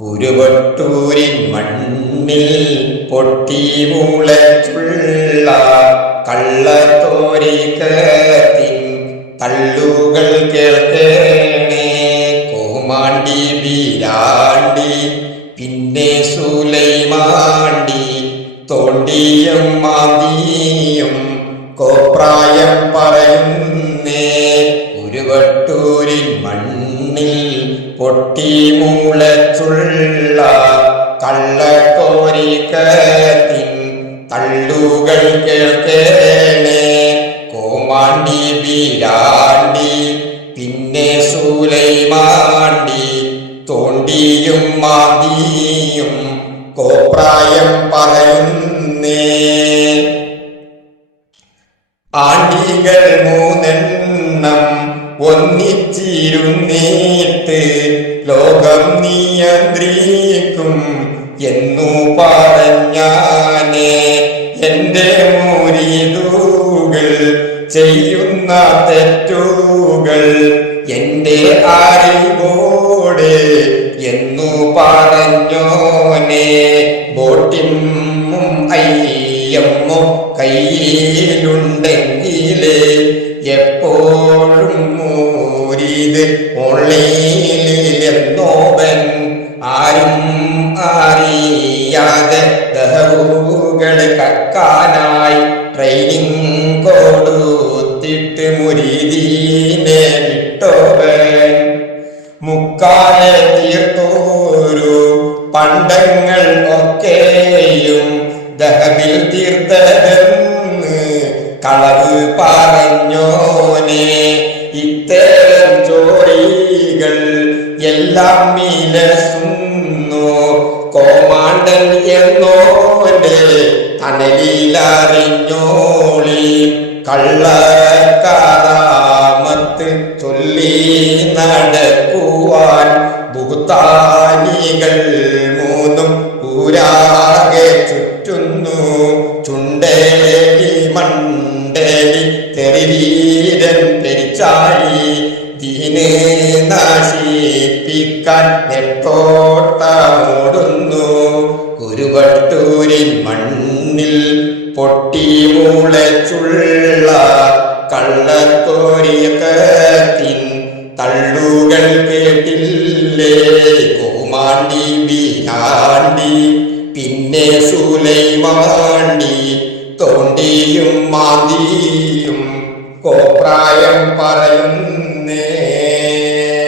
കുരുവട്ടൂരിൻ മണ്ണിൽ പൊട്ടി മുളച്ചുള്ള കള്ളത്തോരിക്കത്തിൻ തള്ളുകൾ കേൾക്കേണേ. കോമാണ്ടി ബീരാണ്ടി പിന്നെ സുലൈമാണ്ടി തോണ്ടിയും മാന്തിയും കോപ്രായം പറയുന്നേ. കുരുവട്ടൂരിൻ മണ്ണിൽ പൊട്ടി മുളച്ചുള്ള കള്ളത്തോരിക്കത്തിൻ തള്ളുകൾ കേൾക്കേണേ. കോമാണ്ടി ബീരാണ്ടി പിന്നെ സുലൈമാണ്ടി തോണ്ടിയും മാന്തിയും കോപ്രായം പറയുന്നേ. ആണ്ടികൾ മൂന്നെണ്ണം ഒന്നിച്ചിരുന്നീട്ട് ലോകം നിയന്ത്രിക്കും എന്നു പറഞ്ഞാനേ. എന്റെ മുരീദുകൾ ചെയ്യുന്ന തെറ്റുകൾ എന്റെ അറിവോടെ എന്നു പറഞ്ഞോനെ. ബോട്ടിമ്മും അയ്യമ്മോ കയ്യിലുണ്ടെങ്കിലേ എപ്പോഴും മുരീദ് ഓൺലൈനിലെന്നോവൻ. ആരും അറിയാതെ ദഹവുകൾ കക്കാനായി ട്രെയിനിങ് കൊടുത്തിട്ട് മുരീദീനെ വിട്ടോവൻ. മുക്കാലെ തീർത്തോരു പണ്ടങ്ങൾ ഒക്കെയും ദഹബിൽ തീർത്തതെന്ന് കളവ് പറഞ്ഞോനെ. ഇത്തരം ജോലികൾ എല്ലാം മിലസുന്നു കോമാണ്ടൻ എന്നോന്റെ തണലിലറിഞ്ഞോളി. കള്ളക്കറാമത്ത് ചൊല്ലി നടക്കുവാൻ ഭൂതാനികൾ മൂന്നും ഊരാകെ ചുറ്റുന്നു. ചുണ്ടേലി മണ്ടേലി തെറിവീരൻ പെരിച്ചാഴി ദീന് നശിപ്പിക്കാൻ നെട്ടോട്ടമോടുന്നു. കുരുവട്ടൂരിൻ മണ്ണിൽ പൊട്ടി മുളച്ചുള്ള കള്ളത്തോരിക്കത്തിൻ തള്ളുകൾ കേട്ടില്ലേ. കോമാണ്ടി ബീരാണ്ടി പിന്നെ സുലൈമാണ്ടി തോണ്ടിയും മാന്തിയും കോപ്രായം പറയുന്നേ.